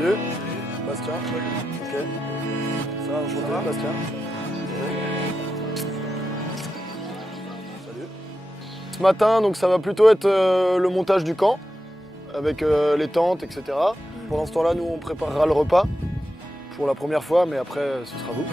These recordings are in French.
Salut. Bastien. Ok. Ça, enchanté, Bastien. Salut. Ce matin, donc ça va plutôt être le montage du camp, avec les tentes, etc. Pendant ce temps-là, nous, on préparera le repas pour la première fois, mais après, ce sera vous.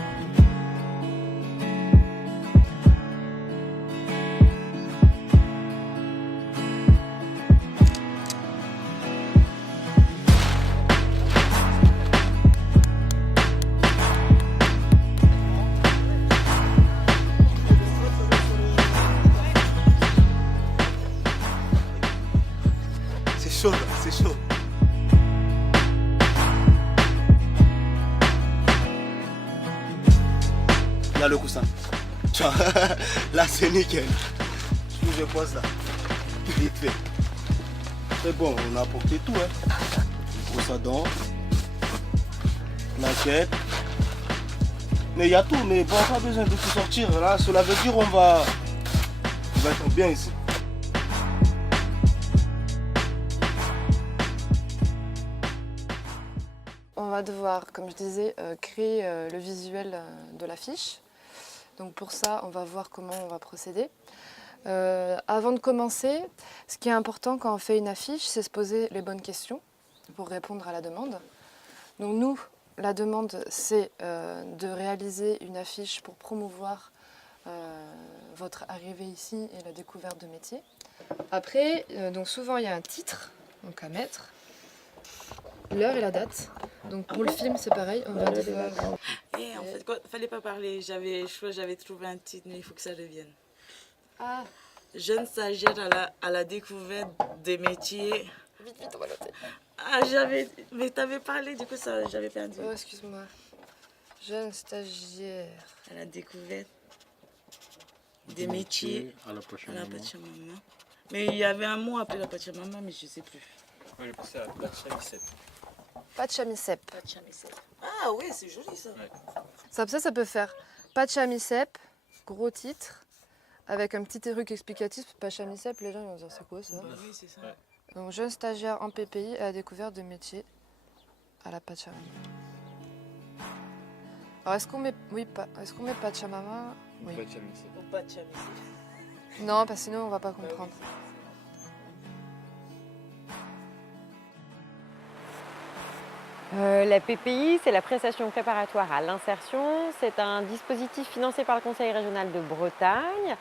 C'est chaud là, c'est chaud. Là le coussin. Tu vois, là c'est nickel. Je vois ça. Vite fait. C'est bon, on a apporté tout hein. Brosse à dents. Blanchette. Mais il y a tout, mais bon, pas besoin de tout sortir. Là, cela veut dire on va être bien ici. On va devoir, comme je disais, créer le visuel de l'affiche. Donc pour ça, on va voir comment on va procéder. Avant de commencer, ce qui est important quand on fait une affiche, c'est se poser les bonnes questions pour répondre à la demande. Donc nous, la demande, c'est de réaliser une affiche pour promouvoir votre arrivée ici et la découverte de métiers. Après, donc souvent il y a un titre donc à mettre, l'heure et la date. Donc pour le film, c'est pareil, on va devoir... En fait, fallait pas parler. J'avais trouvé un titre, mais il faut que ça revienne. Ah, Jeune stagiaire à la découverte des métiers. vite, on va noter. Ah, mais t'avais parlé, du coup, j'avais perdu. Oh, excuse-moi. Jeune stagiaire. À la découverte des métiers à la Pachamama. Mais il y avait un mot après la Pachamama, mais je sais plus. J'ai pensé à Pachamisep. Pachamisep. Pachamisep. Ah oui, c'est joli ça. Ouais. Ça peut faire Pachamisep, gros titre, avec un petit truc explicatif. Pachamisep, les gens ils vont dire c'est quoi ça? Bah oui, c'est ça. Ouais. Donc, jeune stagiaire en PPI à la découverte de métiers à la Pachamama. Alors est-ce qu'on met, est-ce qu'on met Pachamama? Oui. Pachamisep. Au Pachamisep. Non, parce que sinon on va pas Bah oui, comprendre. La PPI, c'est la prestation préparatoire à l'insertion. C'est un dispositif financé par le Conseil régional de Bretagne.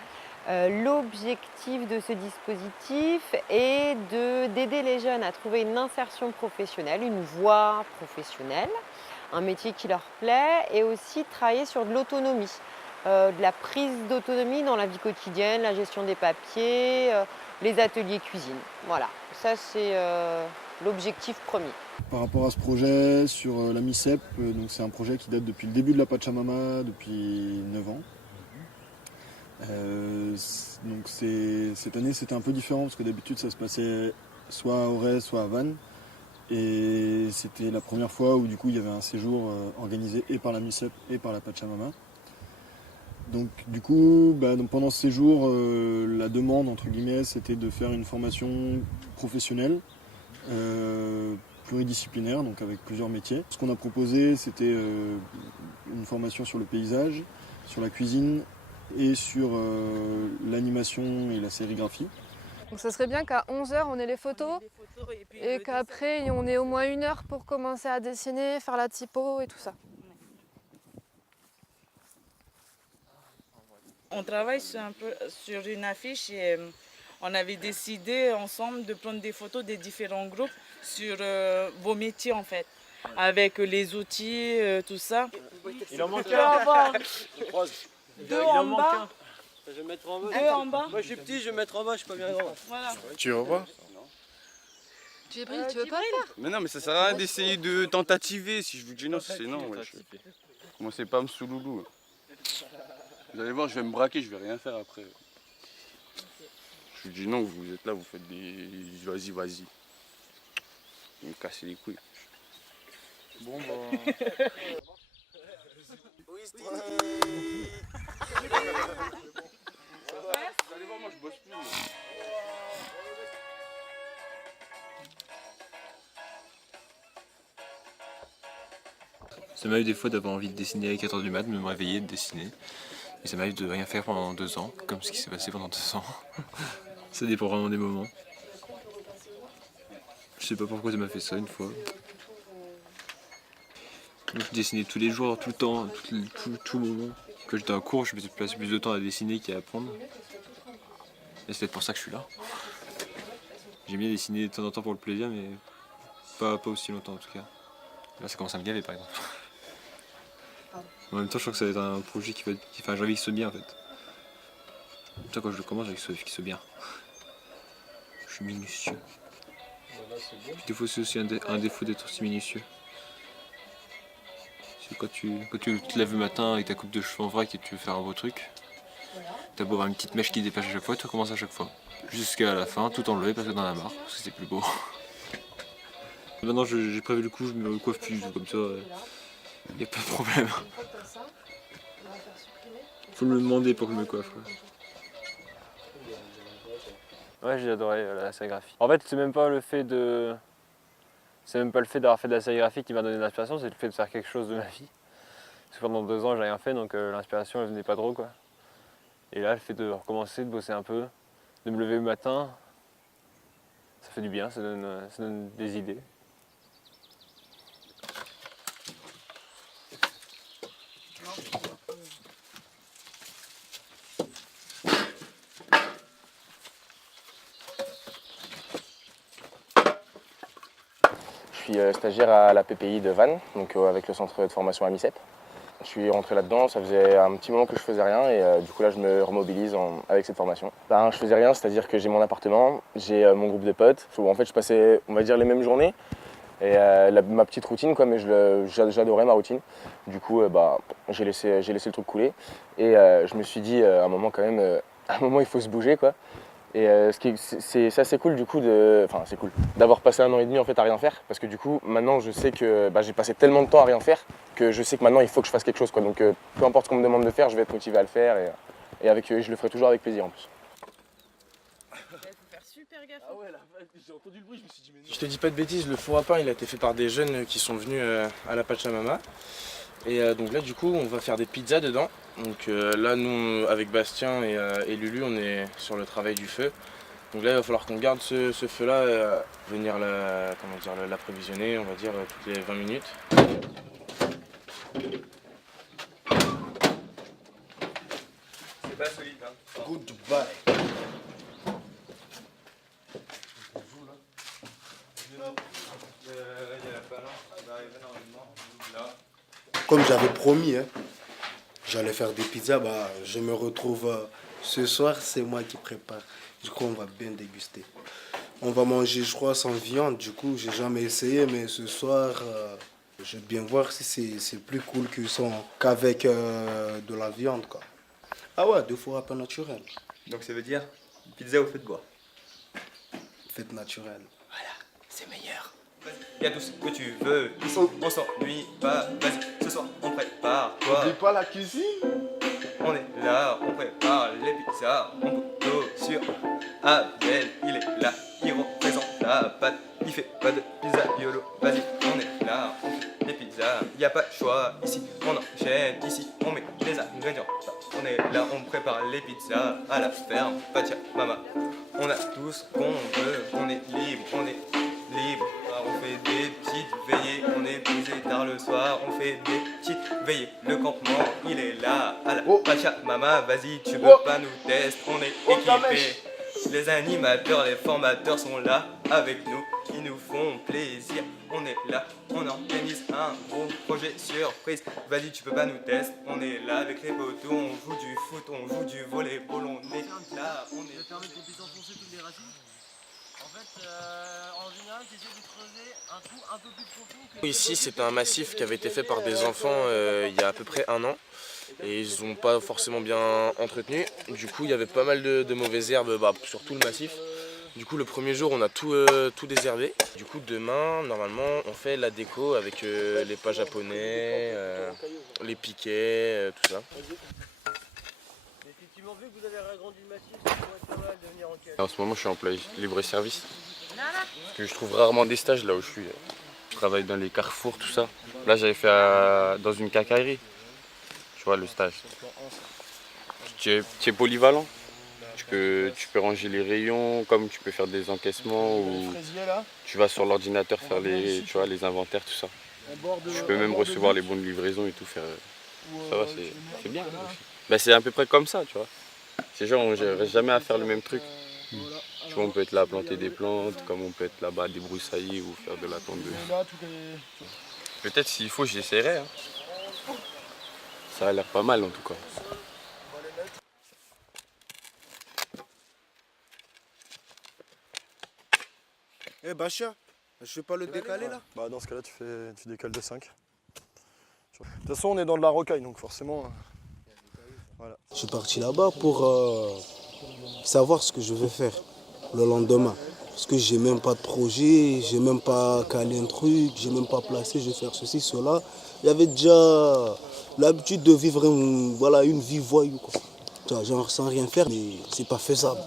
L'objectif de ce dispositif est d'aider les jeunes à trouver une insertion professionnelle, une voie professionnelle, un métier qui leur plaît, et aussi de travailler sur de l'autonomie, de la prise d'autonomie dans la vie quotidienne, la gestion des papiers, les ateliers cuisine. Voilà, ça c'est l'objectif premier. Par rapport à ce projet sur la MICEP, donc c'est un projet qui date depuis le début de la Pachamama, depuis 9 ans. Donc cette année c'était un peu différent parce que d'habitude ça se passait soit à Auray, soit à Vannes. Et c'était la première fois où du coup il y avait un séjour organisé et par la MICEP et par la Pachamama. Donc du coup donc, pendant ce séjour, la demande entre guillemets c'était de faire une formation professionnelle. Pluridisciplinaire, donc avec plusieurs métiers. Ce qu'on a proposé, c'était une formation sur le paysage, sur la cuisine et sur l'animation et la sérigraphie. Donc ça serait bien qu'à 11h on ait les photos et qu'après on ait au moins 1 heure pour commencer à dessiner, faire la typo et tout ça. On travaille sur une affiche et on avait décidé ensemble de prendre des photos des différents groupes sur vos métiers en fait, avec les outils, tout ça. Il en manque peut avoir deux en bas. Je vais mettre en bas. Deux en bas. Moi je suis petit, je vais mettre en bas, je suis pas bien grand. Voilà. Tu veux pas? Tu veux pas le faire? Mais non, mais ça sert à rien d'essayer de tentativer. Si je vous dis non, c'est non. Ouais, commencez pas à me sous-loulou. Vous allez voir, je vais me braquer, je vais rien faire après. Je vous dis non, vous êtes là, vous faites des... Vas-y. Vous me cassez les couilles. Bon, bah... Vous allez voir, moi je bosse plus. Ça m'arrive des fois d'avoir envie de dessiner à 4h du mat, de me réveiller, de dessiner. Et ça m'arrive de rien faire pendant 2 ans, comme ce qui s'est passé pendant 2 ans. Ça dépend vraiment des moments. Je sais pas pourquoi ça m'a fait ça une fois. Je dessinais tous les jours, tout le temps, tout moment. Quand j'étais en cours, je passais plus de temps à dessiner qu'à apprendre. Et c'est peut-être pour ça que je suis là. J'aime bien dessiner de temps en temps pour le plaisir, mais pas aussi longtemps en tout cas. Là, ça commence à me gaver par exemple. En même temps, je crois que ça va être un projet qui va être... Enfin, j'ai envie qu'il soit bien en fait. Ça, quand je le commence, j'ai envie qu'il soit bien. Je suis minutieux. Puis des fois, c'est aussi un défaut d'être aussi minutieux. C'est quand tu te lèves le matin avec ta coupe de cheveux en vrac et que tu veux faire un beau truc, t'as beau avoir une petite mèche qui dépasse à chaque fois, tu recommences à chaque fois. Jusqu'à la fin, tout enlever parce que t'en as marre, parce que c'est plus beau. Maintenant, j'ai prévu le coup, je me coiffe plus, comme ça, y a pas de problème. Faut me le demander pour que je me coiffe. Ouais, j'ai adoré la sérigraphie. En fait, c'est même pas le fait d'avoir fait de la sérigraphie qui m'a donné l'inspiration, c'est le fait de faire quelque chose de ma vie. Parce que pendant 2 ans, j'ai rien fait, donc l'inspiration, elle venait pas trop, quoi. Et là, le fait de recommencer, de bosser un peu, de me lever le matin, ça fait du bien, ça donne des idées. Je suis stagiaire à la PPI de Vannes, donc avec le centre de formation à MICEP. Je suis rentré là-dedans, ça faisait un petit moment que je faisais rien et du coup là je me remobilise avec cette formation. Ben, je faisais rien, c'est-à-dire que j'ai mon appartement, j'ai mon groupe de potes, où en fait je passais on va dire les mêmes journées et ma petite routine quoi, mais j'adorais ma routine. Du coup j'ai laissé le truc couler et je me suis dit à un moment quand même, à un moment il faut se bouger quoi. Et c'est assez cool du coup c'est cool d'avoir passé 1 an et demi en fait à rien faire parce que du coup maintenant je sais que j'ai passé tellement de temps à rien faire que je sais que maintenant il faut que je fasse quelque chose quoi. Donc peu importe ce qu'on me demande de faire, je vais être motivé à le faire et avec eux je le ferai toujours avec plaisir en plus. Je te dis pas de bêtises, le four à pain il a été fait par des jeunes qui sont venus à la Pachamama. Et donc là du coup on va faire des pizzas dedans. Donc là nous avec Bastien et Lulu on est sur le travail du feu. Donc là il va falloir qu'on garde ce feu là, venir l'approvisionner on va dire toutes les 20 minutes. C'est pas solide, hein. Goodbye. Comme j'avais promis, hein, j'allais faire des pizzas, je me retrouve ce soir, c'est moi qui prépare. Du coup, on va bien déguster. On va manger, je crois, sans viande. Du coup, j'ai jamais essayé, mais ce soir, je vais bien voir si c'est plus cool qu'avec de la viande, quoi. Ah ouais, 2 fours à pain naturel. Donc ça veut dire pizza au feu de bois. Fête naturelle. Voilà, c'est meilleur. Il y a tout ce que tu veux, ici on s'ennuie pas. Vas-y, ce soir on prépare quoi. N'oublie pas la cuisine. On est là, on prépare les pizzas, on couteau sur Abel, il est là, il représente la pâte, il fait pas de pizza YOLO. Vas-y, on est là, on fait des pizzas, y a pas de choix, ici on enchaîne, ici on met les ingrédients. On est là, on prépare les pizzas à la ferme, Pachamama. On a tout ce qu'on veut, on est libre, on fait des petites veillées, on est posé tard le soir, on fait des petites veillées. Le campement, il est là, à la Pachamama, vas-y, tu veux pas nous tester, on est équipés. Les animateurs, les formateurs sont là avec nous, ils nous font plaisir. On est là, on organise un gros projet surprise. Vas-y, tu peux pas nous tester, on est là avec les poteaux, on joue du foot, on joue du volleyball, on est là, on est... Ça permet qu'on puisse enfoncer toutes les racines. En fait, en général, tu essaies de creuser un trou un peu plus profond que... Ici c'est un massif qui avait été fait par des enfants il y a à peu près 1 an. Et ils n'ont pas forcément bien entretenu. Du coup il y avait pas mal de mauvaises herbes sur tout le massif. Du coup le premier jour on a tout désherbé. Du coup demain normalement on fait la déco avec les pas japonais, les piquets, tout ça. Effectivement, vu que vous avez agrandi le massif, ça pourrait être pas mal de venir en quête. En ce moment je suis en libre service. Parce que je trouve rarement des stages là où je suis. travailles dans les carrefours, tout ça. Là, j'avais fait dans une quincaillerie, tu vois, le stage. Tu es polyvalent. Tu peux ranger les rayons, comme tu peux faire des encaissements ou tu vas sur l'ordinateur faire les inventaires, tout ça. Tu peux même recevoir les bons de livraison et tout faire. Ça va, c'est bien aussi. Ben, c'est à peu près comme ça, tu vois. C'est genre, on ne reste jamais à faire le même truc. Tu vois, on peut être là à planter des plantes, comme on peut être là-bas à débroussailler ou faire de la tondeuse. Peut-être s'il faut, j'essaierai. Hein. Ça a l'air pas mal en tout cas. Eh Bachia, je fais pas le décaler là? Bah dans ce cas-là, tu décales de 5. De toute façon, on est dans de la rocaille, donc forcément... voilà. Je suis parti là-bas pour savoir ce que je vais faire le lendemain. Parce que j'ai même pas de projet, j'ai même pas calé un truc, j'ai même pas placé, je vais faire ceci, cela. J'avais déjà l'habitude de vivre une vie voyou, quoi. Genre sans rien faire, mais c'est pas faisable.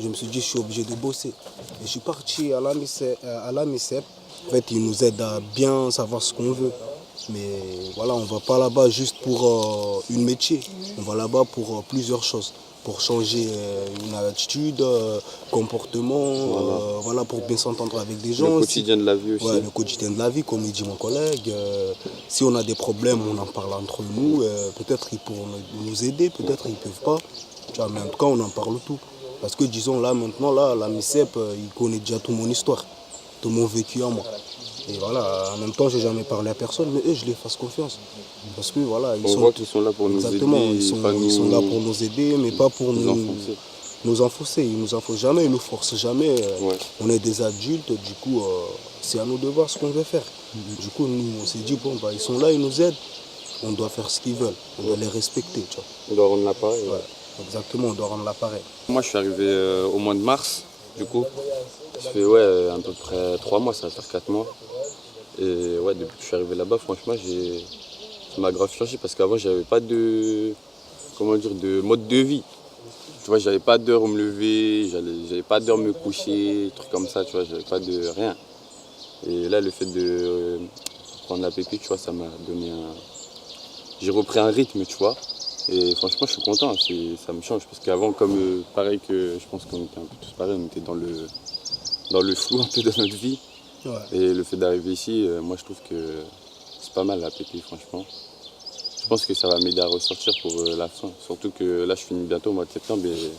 Je me suis dit, je suis obligé de bosser. Et je suis parti à la MICEP. En fait, ils nous aident à bien savoir ce qu'on veut. Mais voilà, on va pas là-bas juste pour un métier. On va là-bas pour plusieurs choses. Pour changer une attitude, comportement, voilà, pour bien s'entendre avec des gens. Le quotidien de la vie aussi. Ouais, le quotidien de la vie, comme il dit mon collègue. Si on a des problèmes, on en parle entre nous. Peut-être qu'ils pourront nous aider, peut-être qu'ils ne peuvent pas. Tu vois, mais en tout cas, on en parle tout. Parce que disons là, maintenant, là, la MICEP, il connaît déjà toute mon histoire, tout mon vécu à moi. Et voilà, en même temps, j'ai jamais parlé à personne, mais eux, je les fasse confiance. Parce que voilà, on voit qu'ils sont là pour nous aider. Exactement, ils sont là pour nous aider, mais pas pour nous enfoncer. Ils nous enfoncent jamais, ils nous forcent jamais. Ouais. On est des adultes, du coup, c'est à nous de voir ce qu'on veut faire. Du coup, nous, on s'est dit, bon, bah, ils sont là, ils nous aident. On doit faire ce qu'ils veulent, on doit les respecter. Tu vois. On doit rendre l'appareil. Ouais. Exactement, on doit rendre l'appareil. Moi, je suis arrivé au mois de mars, du coup. Ça fait à peu près 3 mois, ça va faire 4 mois. Et ouais, depuis que je suis arrivé là-bas, franchement, ça m'a grave changé parce qu'avant, j'avais pas de mode de vie. Tu vois, j'avais pas d'heure où me lever, j'avais pas d'heure où me coucher, trucs comme ça, tu vois, j'avais pas de rien. Et là, le fait de prendre la pépite, tu vois, ça m'a donné J'ai repris un rythme, tu vois. Et franchement, je suis content, ça me change. Parce qu'avant, comme pareil que je pense qu'on était un peu tous pareils, on était dans le flou un peu de notre vie. Ouais. Et le fait d'arriver ici, moi je trouve que c'est pas mal la PP, franchement. Je pense que ça va m'aider à ressortir pour la fin. Surtout que là, je finis bientôt au mois de septembre et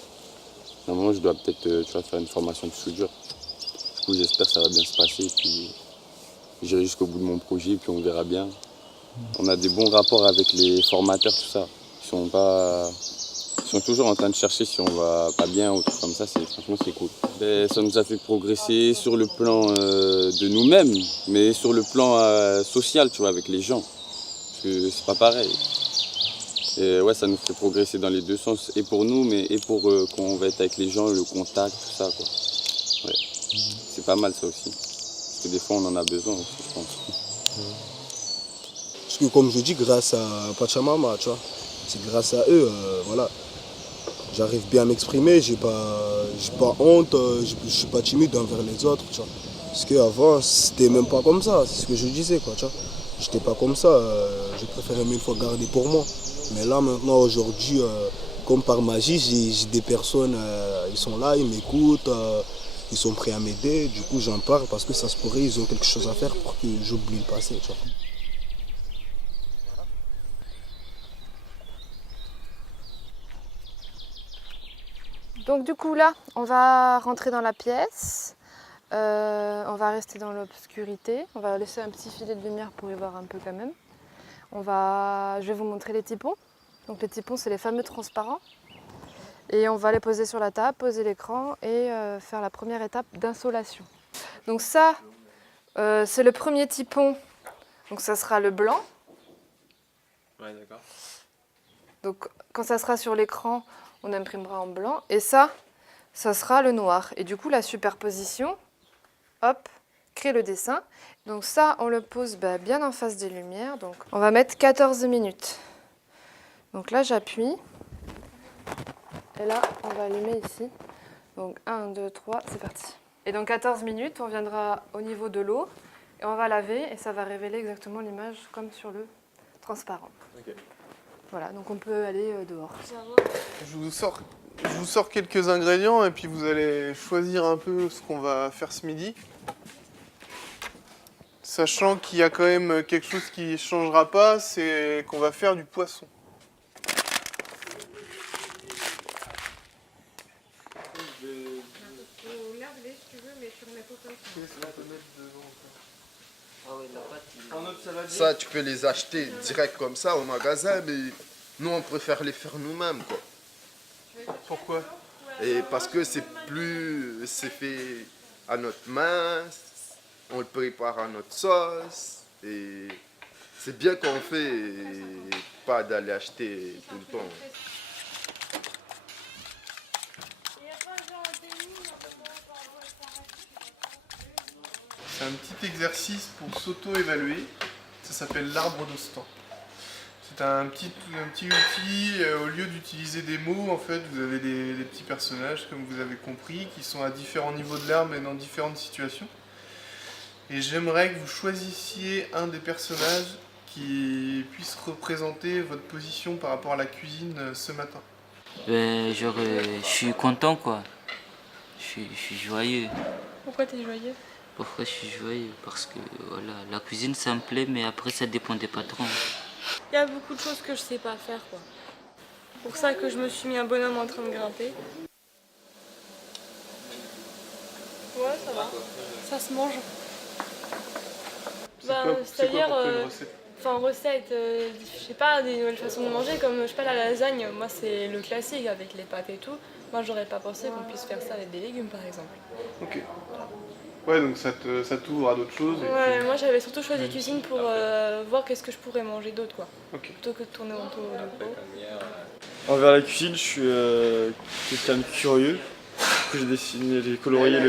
normalement, je dois peut-être faire une formation de soudure. Du coup, j'espère que ça va bien se passer. Et puis, j'irai jusqu'au bout de mon projet et puis on verra bien. On a des bons rapports avec les formateurs, tout ça. Ils sont toujours en train de chercher si on va pas bien ou tout comme ça, franchement c'est cool. Et ça nous a fait progresser sur le plan de nous-mêmes, mais sur le plan social, tu vois, avec les gens. Parce que c'est pas pareil. Et ouais, ça nous fait progresser dans les deux sens, et pour nous, mais et pour quand on va être avec les gens, le contact, tout ça, quoi. Ouais. C'est pas mal ça aussi. Parce que des fois on en a besoin aussi, je pense. Parce que comme je dis, grâce à Pachamama, tu vois, c'est grâce à eux, voilà. J'arrive bien à m'exprimer, j'ai pas honte, je suis pas timide envers les autres, tu vois. Parce qu'avant, c'était même pas comme ça, c'est ce que je disais, quoi, tu vois. J'étais pas comme ça, je préférais 1000 fois garder pour moi. Mais là, maintenant, aujourd'hui, comme par magie, j'ai des personnes, ils sont là, ils m'écoutent, ils sont prêts à m'aider. Du coup, j'en parle parce que ça se pourrait, ils ont quelque chose à faire pour que j'oublie le passé, tu vois. Donc du coup là, on va rentrer dans la pièce, on va rester dans l'obscurité, on va laisser un petit filet de lumière pour y voir un peu quand même. Je vais vous montrer les typons. Donc les typons, c'est les fameux transparents. Et on va les poser sur la table, poser l'écran et faire la première étape d'insolation. Donc ça, c'est le premier typon, donc ça sera le blanc. Ouais, d'accord. Donc quand ça sera sur l'écran, on imprimera en blanc. Et ça sera le noir. Et du coup, la superposition, hop, crée le dessin. Donc ça, on le pose bien en face des lumières. Donc on va mettre 14 minutes. Donc là, j'appuie. Et là, on va allumer ici. Donc 1, 2, 3, c'est parti. Et dans 14 minutes, on viendra au niveau de l'eau. Et on va laver et ça va révéler exactement l'image comme sur le transparent. Ok. Voilà, donc on peut aller dehors. Je vous sors quelques ingrédients et puis vous allez choisir un peu ce qu'on va faire ce midi. Sachant qu'il y a quand même quelque chose qui ne changera pas, c'est qu'on va faire du poisson. Qu'est-ce qu'on peut mettre dedans encore? Ça, tu peux les acheter direct comme ça au magasin, mais nous, on préfère les faire nous-mêmes, quoi. Pourquoi? Et parce que c'est fait à notre main, on le prépare à notre sauce, et c'est bien qu'on fait, et pas d'aller acheter tout le temps. C'est un petit exercice pour s'auto-évaluer. Ça s'appelle l'arbre d'Ostan. C'est un petit outil, au lieu d'utiliser des mots, en fait, vous avez des petits personnages, comme vous avez compris, qui sont à différents niveaux de l'arbre et dans différentes situations. Et j'aimerais que vous choisissiez un des personnages qui puisse représenter votre position par rapport à la cuisine ce matin. Je suis content, quoi. Je suis joyeux. Pourquoi t'es joyeux? Pourquoi je suis joyeux? Parce que voilà, la cuisine ça me plaît, mais après ça dépend des patrons. Il y a beaucoup de choses que je sais pas faire, quoi. C'est pour ça que je me suis mis un bonhomme en train de grimper. Ouais, ça va. Ça se mange. C'est-à-dire, recette, je sais pas, des nouvelles façons de manger, comme je sais pas, la lasagne, moi c'est le classique avec les pâtes et tout. Moi j'aurais pas pensé qu'on puisse faire ça avec des légumes par exemple. Ok. Ouais, donc ça t'ouvre à d'autres choses. Ouais, puis... moi j'avais surtout choisi cuisine pour voir qu'est-ce que je pourrais manger d'autre, quoi. Okay. Plutôt que de tourner autour de pot. Envers la cuisine, je suis quelqu'un de curieux. J'ai colorié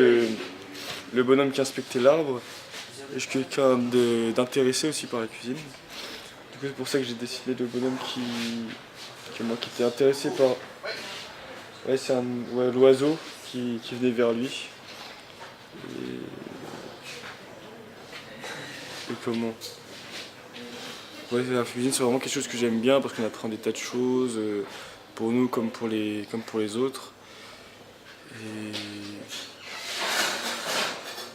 le bonhomme qui inspectait l'arbre. Et je suis quelqu'un d'intéressé aussi par la cuisine. Du coup, c'est pour ça que j'ai dessiné le bonhomme qui était intéressé par... Ouais, c'est l'oiseau qui venait vers lui. Et comment? Ouais, la cuisine, c'est vraiment quelque chose que j'aime bien parce qu'on apprend des tas de choses, pour nous comme pour les autres. Et...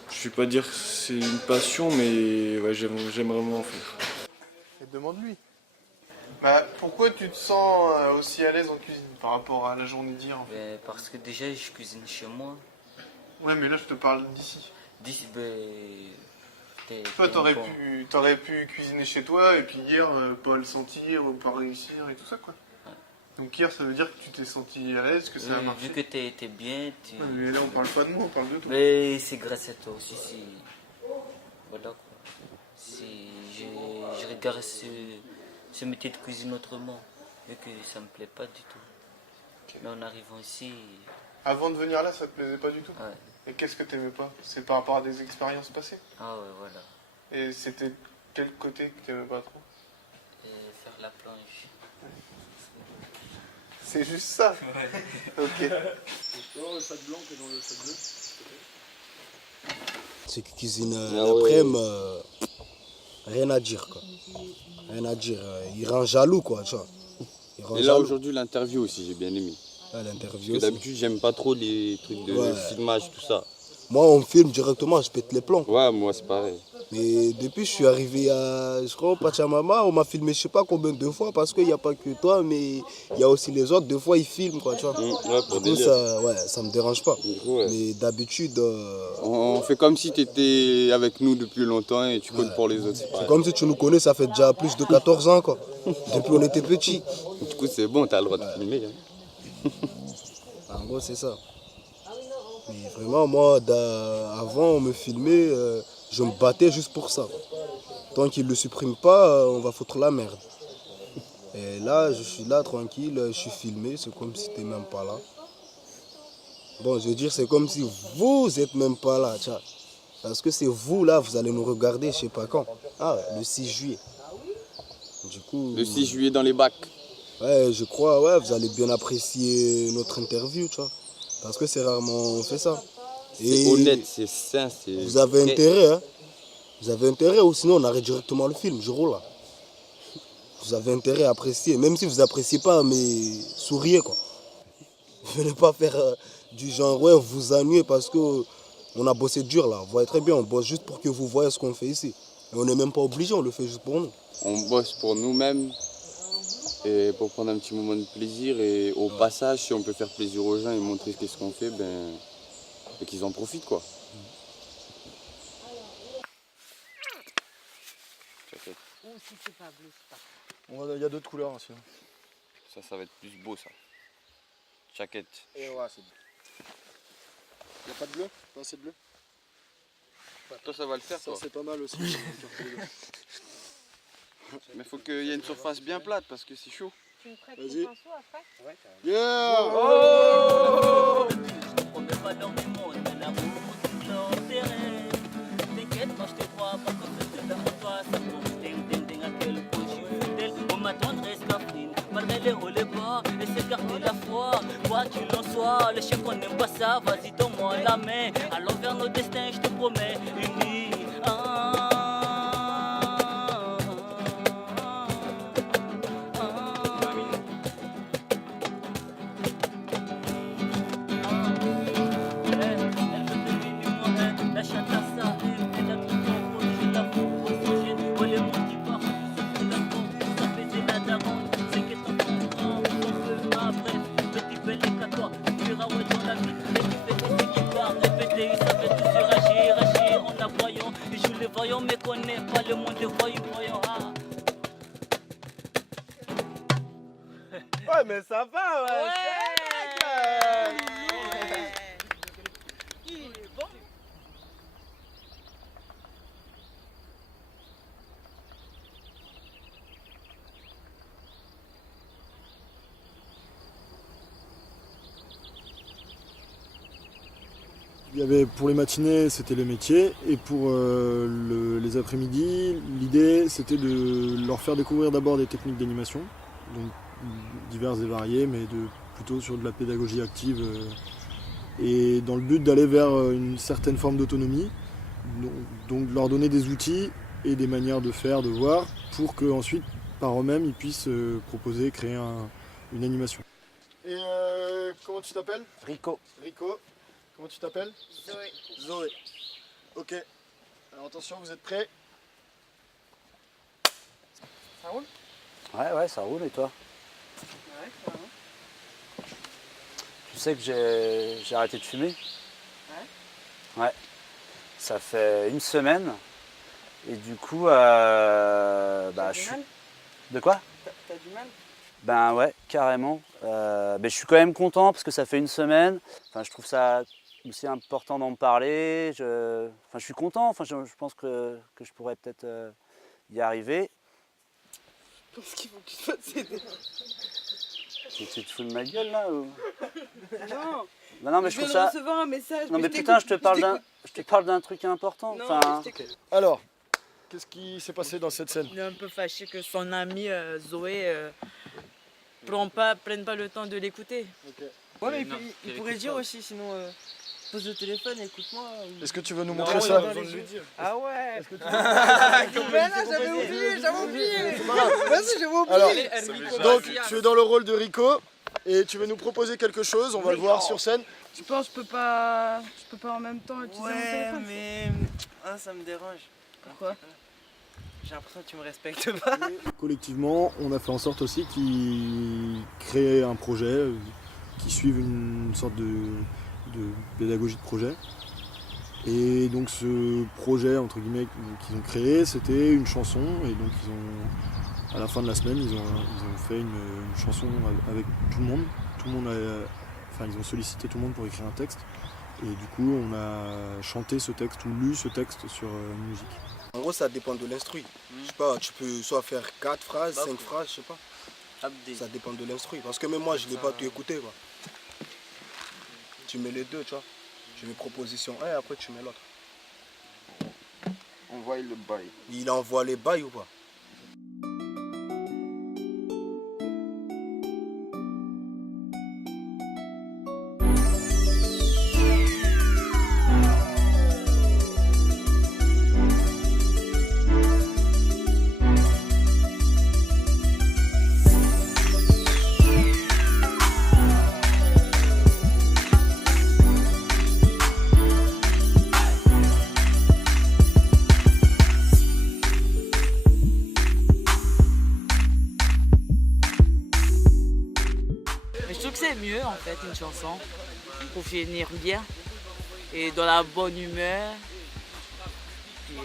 je ne vais pas dire que c'est une passion, mais ouais, j'aime vraiment en faire. Bah, pourquoi tu te sens aussi à l'aise en cuisine par rapport à la journée d'hier en fait? Parce que déjà je cuisine chez moi. Ouais, mais là je te parle d'ici. D'ici, toi t'aurais pu cuisiner chez toi et puis hier pas le sentir ou pas réussir et tout ça, quoi. Ouais. Donc hier ça veut dire que tu t'es senti à l'aise, que ça a marché. Vu que t'es bien. Ouais, mais là on parle pas de moi, on parle de toi. Mais c'est grâce à toi aussi, voilà quoi. Je regarde ce métier de cuisine autrement, vu que ça me plaît pas du tout. Okay. Mais en arrivant ici... Avant de venir là, ça te plaisait pas du tout? Ouais. Et qu'est-ce que t'aimais pas? C'est par rapport à des expériences passées? Ah ouais, voilà. Et c'était quel côté que t'aimais pas trop? Faire la planche. C'est juste ça? Ouais. Ok. Le sac blanc qui est dans le sac bleu. C'est que cuisine l'après-midi, rien à dire, quoi. Rien à dire. Il rend jaloux, quoi, tu vois. Et là, aujourd'hui, l'interview aussi, j'ai bien aimé. Ouais, l'interview parce que d'habitude, j'aime pas trop les trucs de filmage, tout ça. Moi, on me filme directement, je pète les plombs. Ouais, moi, c'est pareil. Mais depuis, je suis arrivé à, je crois, au Pachamama, on m'a filmé je sais pas combien de fois, parce qu'il n'y a pas que toi, mais il y a aussi les autres. Deux fois, ils filment, quoi, tu vois. Ouais, pour du coup, ça me dérange pas. Ouais. Mais d'habitude... On fait comme si tu étais avec nous depuis longtemps et tu comptes pour les autres. C'est comme si tu nous connais, ça fait déjà plus de 14 ans, quoi. Depuis on était petits. Du coup, c'est bon, tu as le droit de filmer. Hein. En gros, c'est ça. Mais vraiment, moi, avant, on me filmait, je me battais juste pour ça. Tant qu'ils ne le suppriment pas, on va foutre la merde. Et là, je suis là, tranquille, je suis filmé, c'est comme si tu n'étais même pas là. Bon, je veux dire, c'est comme si vous n'êtes même pas là, tcha. Parce que c'est vous, là, vous allez nous regarder, je sais pas quand. Ah, le 6 juillet. Du coup... Le 6 juillet dans les bacs. Ouais, je crois, ouais, vous allez bien apprécier notre interview, tu vois. Parce que c'est rarement on fait ça. C'est honnête, c'est sain, c'est... Vous avez intérêt, hein. Vous avez intérêt ou sinon on arrête directement le film, je roule là. Vous avez intérêt à apprécier, même si vous n'appréciez pas, mais souriez quoi. Venez pas faire du genre, ouais, vous ennuyez parce qu'on a bossé dur là. Vous voyez très bien, on bosse juste pour que vous voyez ce qu'on fait ici. Et on n'est même pas obligé, on le fait juste pour nous. On bosse pour nous-mêmes et pour prendre un petit moment de plaisir. Et au passage, si on peut faire plaisir aux gens et montrer ce qu'on fait, ben, et qu'ils en profitent quoi. Ou si c'est pas bleu, c'est pas. Il y a d'autres couleurs aussi. Ça va être plus beau ça. Jaquette. Et ouais, c'est beau. Il n'y a pas de bleu? Pas assez de bleu? Toi ça va le faire Ça toi. c'est pas mal aussi. Mais faut qu'il y ait une surface bien plate parce que c'est chaud. Tu me prêtes ton Vas-y. pinceau après? Ouais, Yeah! Oh! Je te promets pas leur du monde, mais l'amour c'est leur intérêt. T'inquiète, moi je te crois pas quand je te donne toi. Ça tombe ding ding ding à quel point je suis fidèle. On m'attendrait Scafrine, malgré les hauts les bas, et c'est garder la foi. Quoi qu'il en soit, le chef on n'aime pas ça. Vas-y, donne-moi la main. Allons vers nos destins, je te promets, unis. Mais connaît pas le monde des voyous, voyons. Ouais, mais ça va, ouais. Il est bon. Il y avait pour les matinées, c'était le métier, et pour les après-midi, l'idée c'était de leur faire découvrir d'abord des techniques d'animation, donc diverses et variées, mais plutôt sur de la pédagogie active, et dans le but d'aller vers une certaine forme d'autonomie, donc de leur donner des outils et des manières de faire, de voir, pour qu'ensuite, par eux-mêmes, ils puissent proposer, créer une animation. Et comment tu t'appelles? Rico. Rico. Comment tu t'appelles? Zoé. Zoé. Ok. Alors attention, vous êtes prêts? Ça roule? Ouais, ça roule et toi? Ouais, carrément. Tu sais que j'ai arrêté de fumer? Ouais. Ouais. Ça fait une semaine. Et du coup, T'as du mal? De quoi? T'as du mal? Ben ouais, carrément. Mais je suis quand même content parce que ça fait une semaine. Enfin, je trouve ça aussi important d'en parler. Je suis content. Enfin, je pense que je pourrais peut-être y arriver. Je pense qu'il faut que tu te fasses aider. Tu te fous de ma gueule là ou... Non. Non, mais je viens trouve de ça... recevoir un message. Non mais putain, je te parle d'un truc important. Non, Enfin... je t'écoute. Alors, qu'est-ce qui s'est passé dans cette scène? Il est un peu fâché que son amie Zoé prenne pas le temps de l'écouter. Okay. Ouais, mais il pourrait dire aussi, sinon pose le téléphone, écoute-moi. Est-ce que tu veux nous montrer ça? Ah ouais. Est-ce que tu j'avais oublié. Vas-y, j'avais oublié. Alors, donc tu es dans le rôle de Rico et tu veux nous proposer quelque chose, on va le voir sur scène. Tu penses que je peux pas en même temps utiliser mon téléphone? mais ça me dérange. Pourquoi? J'ai l'impression que tu me respectes pas. Collectivement, on a fait en sorte aussi qu'ils créent un projet, qu'ils suivent une sorte de pédagogie de projet. Et donc ce projet entre guillemets qu'ils ont créé, c'était une chanson, et donc à la fin de la semaine, ils ont fait une chanson avec tout le monde. Ils ont sollicité tout le monde pour écrire un texte. Et du coup, on a chanté ce texte ou lu ce texte sur une musique. En gros, ça dépend de l'instru. Je sais pas, tu peux soit faire 4 phrases, 5 phrases, je sais pas. Ça dépend de l'instru. Parce que même moi, je ne l'ai pas tout écouté, quoi. Tu mets les deux, tu vois. Tu mets proposition 1 et après tu mets l'autre. Envoie le bail. Il envoie les bails ou pas? mieux en fait une chanson pour finir bien et dans la bonne humeur. Puis,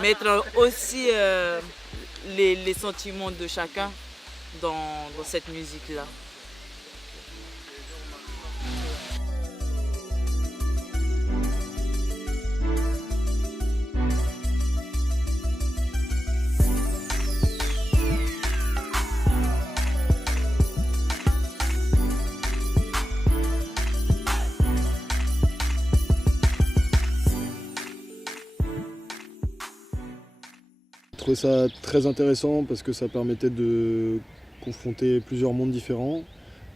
mettre aussi les sentiments de chacun dans cette musique-là. Je trouvais ça très intéressant parce que ça permettait de confronter plusieurs mondes différents.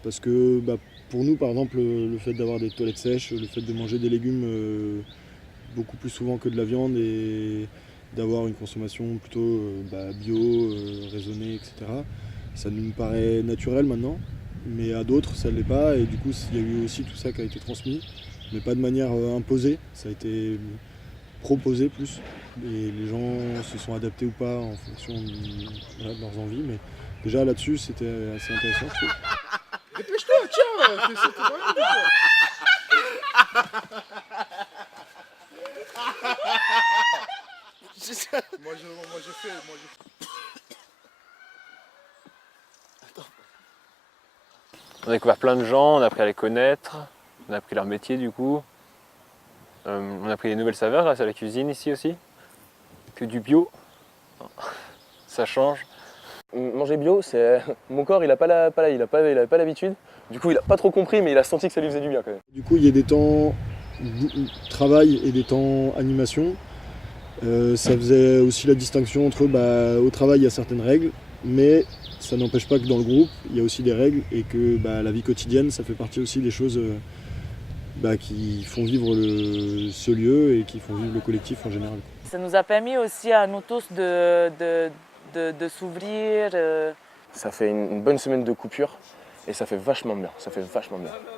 Parce que pour nous, par exemple, le fait d'avoir des toilettes sèches, le fait de manger des légumes beaucoup plus souvent que de la viande et d'avoir une consommation plutôt bio, raisonnée, etc. Ça nous paraît naturel maintenant, mais à d'autres ça ne l'est pas. Et du coup, il y a eu aussi tout ça qui a été transmis, mais pas de manière imposée. Ça a été proposé plus. Et les gens se sont adaptés ou pas en fonction de leurs envies. Mais déjà là-dessus, c'était assez intéressant, je trouve. Dépêche-toi, tiens, c'est pas rien du tout. Moi je fais. On a découvert plein de gens, on a appris à les connaître, on a appris leur métier du coup. On a appris des nouvelles saveurs grâce à la cuisine ici aussi. Que du bio, ça change. Manger bio, c'est mon corps, il avait pas l'habitude. Du coup, il a pas trop compris, mais il a senti que ça lui faisait du bien quand même. Du coup, il y a des temps travail et des temps animation. Ça faisait aussi la distinction entre au travail, il y a certaines règles, mais ça n'empêche pas que dans le groupe, il y a aussi des règles et que la vie quotidienne, ça fait partie aussi des choses qui font vivre ce lieu et qui font vivre le collectif en général. Ça nous a permis aussi à nous tous de s'ouvrir. Ça fait une bonne semaine de coupure et ça fait vachement bien.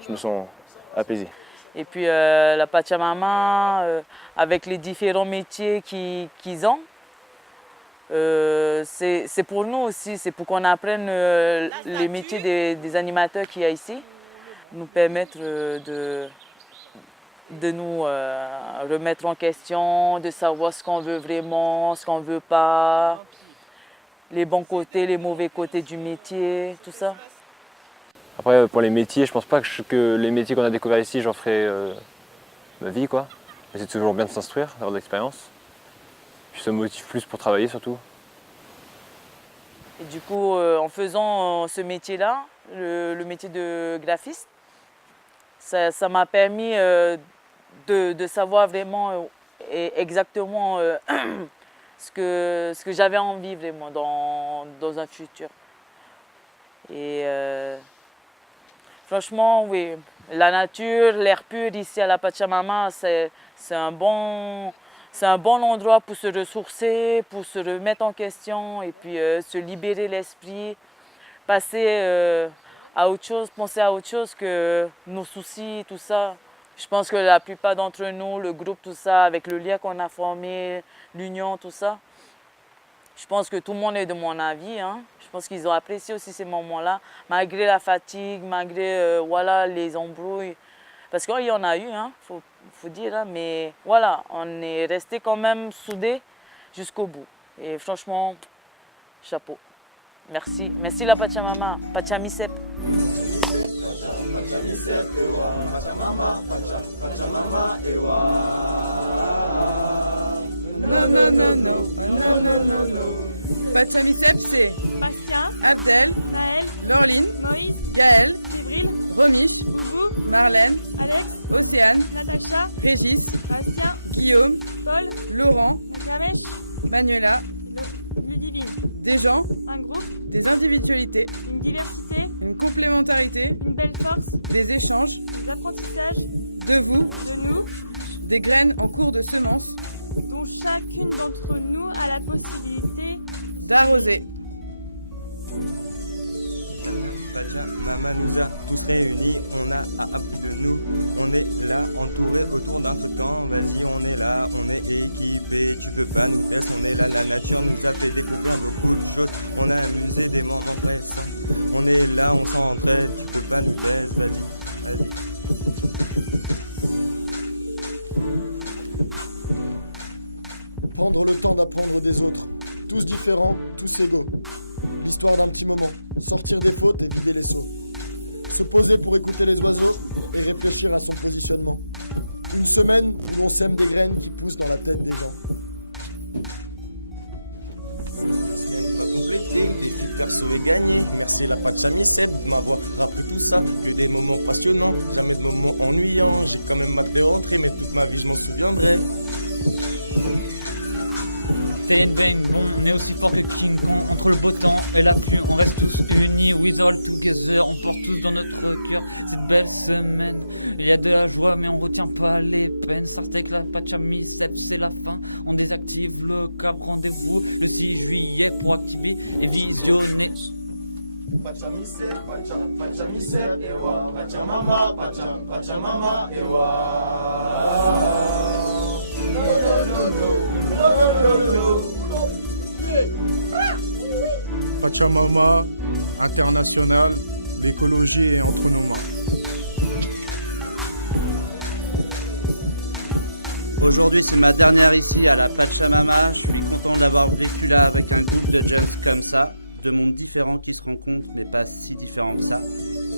Je me sens apaisé. Et puis la Pachamama, avec les différents métiers qu'ils ont, c'est pour nous aussi, c'est pour qu'on apprenne les métiers des animateurs qu'il y a ici, nous permettre de nous remettre en question, de savoir ce qu'on veut vraiment, ce qu'on ne veut pas, les bons côtés, les mauvais côtés du métier, tout ça. Après, pour les métiers, je pense pas que les métiers qu'on a découverts ici, j'en ferai ma vie, quoi. Mais c'est toujours bien de s'instruire, d'avoir de l'expérience. Puis ça me motive plus pour travailler surtout. Et du coup, en faisant ce métier-là, le métier de graphiste, ça m'a permis de savoir vraiment et exactement ce que j'avais envie vraiment dans un futur. Et franchement, oui, la nature, l'air pur ici à la Pachamama, c'est un bon endroit pour se ressourcer, pour se remettre en question et puis se libérer l'esprit, passer à autre chose, penser à autre chose que nos soucis, tout ça. Je pense que la plupart d'entre nous, le groupe, tout ça, avec le lien qu'on a formé, l'union, tout ça, je pense que tout le monde est de mon avis. Je pense qu'ils ont apprécié aussi ces moments-là, malgré la fatigue, malgré les embrouilles. Parce qu'il y en a eu, faut dire, mais voilà, on est restés quand même soudés jusqu'au bout. Et franchement, chapeau. Merci. Merci la Pachamama, Pachamisep. Pachamisep ewa, Pachamama, Pachamama ewa. Non, non, non, non, non, non, non, non. Pachamisep, c'est Bastien, Abdel, Naël, Laureline, Moïse, Gaël, Djibril, Romiche, Boubou, Marlène, Alex, Océane, Natacha, Régis, Bastien, Guillaume, Paul, Laurent, Nagamesh, Manuela, Ludivine. Des gens, un groupe, des individualités, une diversité, une complémentarité, une belle force, des échanges, des apprentissages, de vous, de nous, des graines en cours de semence, dont chacune d'entre nous a la possibilité d'arroser. Pachamama nous a tous réunis, on a appris de nous. On est là, entouré autour d'un feu de camp. Vas-y, on est là, on est équipé, tu peux pas nous tester. On est là, la nature nous a fait découvrir beaucoup de choses. On a amusé des moments pressants. On est là, on s'entraide, tu peux pas nous taire, vas-y, vas-y. Prendre le temps d'apprendre des autres. Tous différents, tous égaux. L'histoire d'un petit moment. Sortir des fautes et vider les seaux. Se poser pour écouter les oiseaux et réfléchir à son positionnement. Une semaine où l'on sème des graines qui poussent dans la tête des gens. La semaine va compléter, le défi perso est gagné. Merci la Pachamicep de m'avoir appris tout ça. Que des moments passionnants, jamais de moments ennuyants. J'ai quand même hâte de rentrer, mais toute ma vie je m'en souviendrai. Bang bang, bon, on est aussi fort que King Kong. Entre le beau temps et la pluie, on reste tous unis. We all together, on porte tous dans notre cœur cette belle semaine. Il y a de la joie, mais on retient pas les peines. Sortez avec la Pachamicep, c'est la fin. On désactive le câble, rendez-vous le 6 juillet pour activer et visionner. Pachamicep, Pachamicep, ewa, Pachamama, Pachamama, ewa. Pachamama, international, l'écologie est entre nos mains. Aujourd'hui, c'est ma dernière ici à la Pachamama. Je suis content de l'avoir vécu là avec un groupe de jeunes comme ça, de mondes différents qui se rencontrent, mais pas si différents que ça.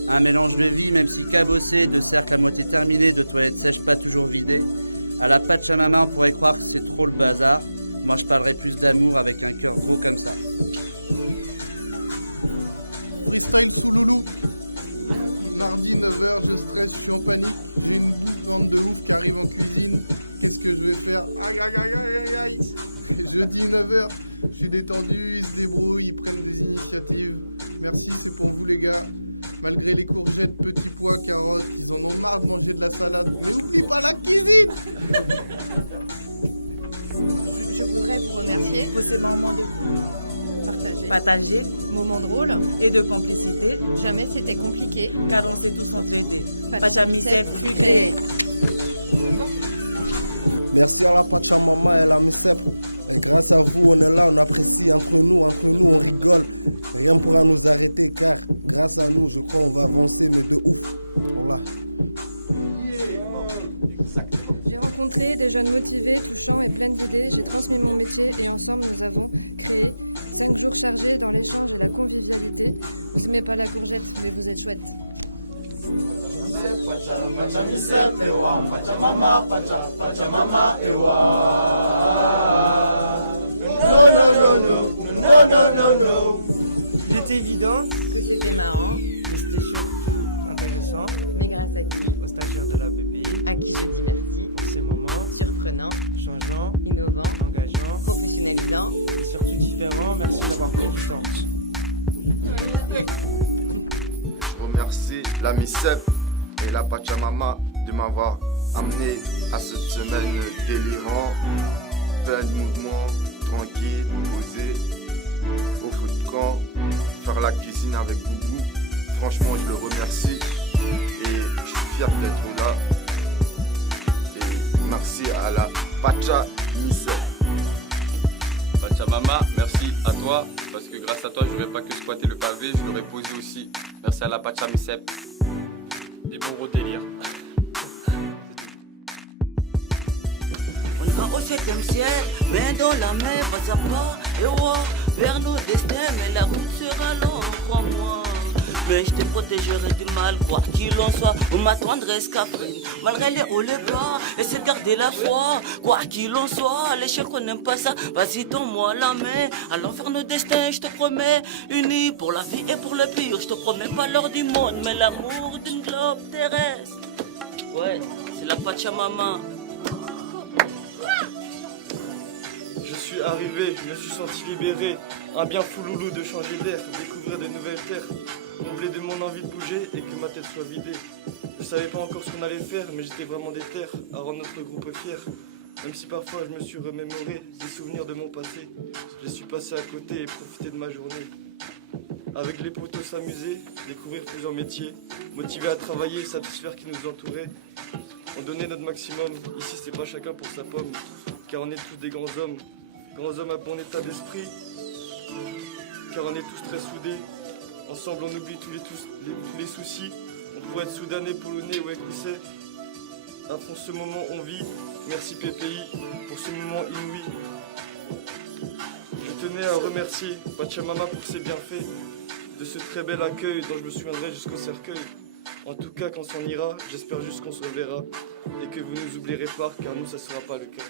Un mélange de vie, même si cabossé, de cercles à moitié terminés, de toilettes sèches pas toujours vidées. À la Pachamama, on pourrait croire que c'est trop le bazar. Moi, je parlerais plus d'amour avec un cœur gros comme ça. Freestyle sous loulou. Mardi 9h, je stresse, je suis en panique. J'ai une bouffante de ouf qui arrive en cuisine. Qu'est-ce que je vais faire? Aïe aïe aïe aïe aïe aïe. Jeudi 9h, je suis détendu, ils se débrouillent, ils prennent des initiatives. Merci, c'est pour vous les gars. Malgré les courgettes, petits pois, carottes, ils en ont marre de manger de la salade. Mais oublie pas la cuisine. Je voudrais vous remercier pour ces moments de partager, moments drôles et de complicité. Jamais c'était compliqué, car on s'est tous entraidés. Pachamicep fut créé. Merci à la Pachamama et la Micep. Et grâce à vous, on est là, on apprécie entre nous, on rigole. Rien ne pourra nous arrêter car grâce à nous, je crois on va avancer, mais de ouf. Voilà. J'ai rencontré des jeunes motivés, touchants et pleins d'idées. J'ai transmis mon métier et ensemble nous avons créé 5 jours chargés dans l'échange et la convivialité. Vous aimez pas la courgette, mais vous êtes chouette. Pachamicep, ewa, Pachamama, Pachamama, ewa. No, no, no, no, no, no, no, no. Il était évident Que c'était marrant, que c'était surtout intéressant. mais grâce à qui? Aux stagiaires de la PPI, À qui je dis merci. pour ces moments Surprenant, changeants, innovant, engageants professionnalisant. et surtout différents. Merci d'avoir pris du temps. Merci la Micep et la Pachamama de m'avoir amené à cette semaine d'événements, plein de mouvements, tranquille, beaucoup de camp, faire la cuisine avec vous. Franchement, je le remercie. Et je suis fier d'être là. Et merci à la Pachamicep. Pachamama, merci à toi, parce que grâce à toi, je ne pouvais pas que squatter le pavé, je me repose aussi. Merci à la Pachamicep. Des bons délires. On ira au 7e ciel, main dans la main, face à pas, et ouais, vers nos destins, mais la route sera longue. Mais je te protégerai du mal, quoi qu'il en soit, pour ma tendresse qu'Afrique, malgré les hauts le bas, et se garder la foi, quoi qu'il en soit, les chiens qu'on n'aime pas ça, vas-y donne-moi la main, allons faire nos destins, je te promets, unis pour la vie et pour le pire, je te promets pas l'or du monde, mais l'amour d'une globe terrestre. Ouais, c'est la Pachamama. Je suis arrivé, je me suis senti libéré. Un bien fou loulou de changer d'air, découvrir de nouvelles terres, combler de mon envie de bouger et que ma tête soit vidée. Je savais pas encore ce qu'on allait faire, mais j'étais vraiment déter à rendre notre groupe fier. Même si parfois je me suis remémoré des souvenirs de mon passé, je suis passé à côté et profité de ma journée. Avec les potos s'amuser, découvrir plusieurs métiers, motiver à travailler et satisfaire qui nous entourait. On donnait notre maximum, ici c'est pas chacun pour sa pomme, car on est tous des grands hommes à bon état d'esprit, car on est tous très soudés, Ensemble on oublie tous les soucis. Pour être soudanais, polonais, ouais qu'on sait. À fond ce moment on vit. Merci PPI pour ce moment inouï. Je tenais à remercier Pachamama pour ses bienfaits, de ce très bel accueil dont je me souviendrai jusqu'au cercueil. En tout cas quand s'en ira, j'espère juste qu'on se reverra et que vous ne nous oublierez pas car nous ça sera pas le cas.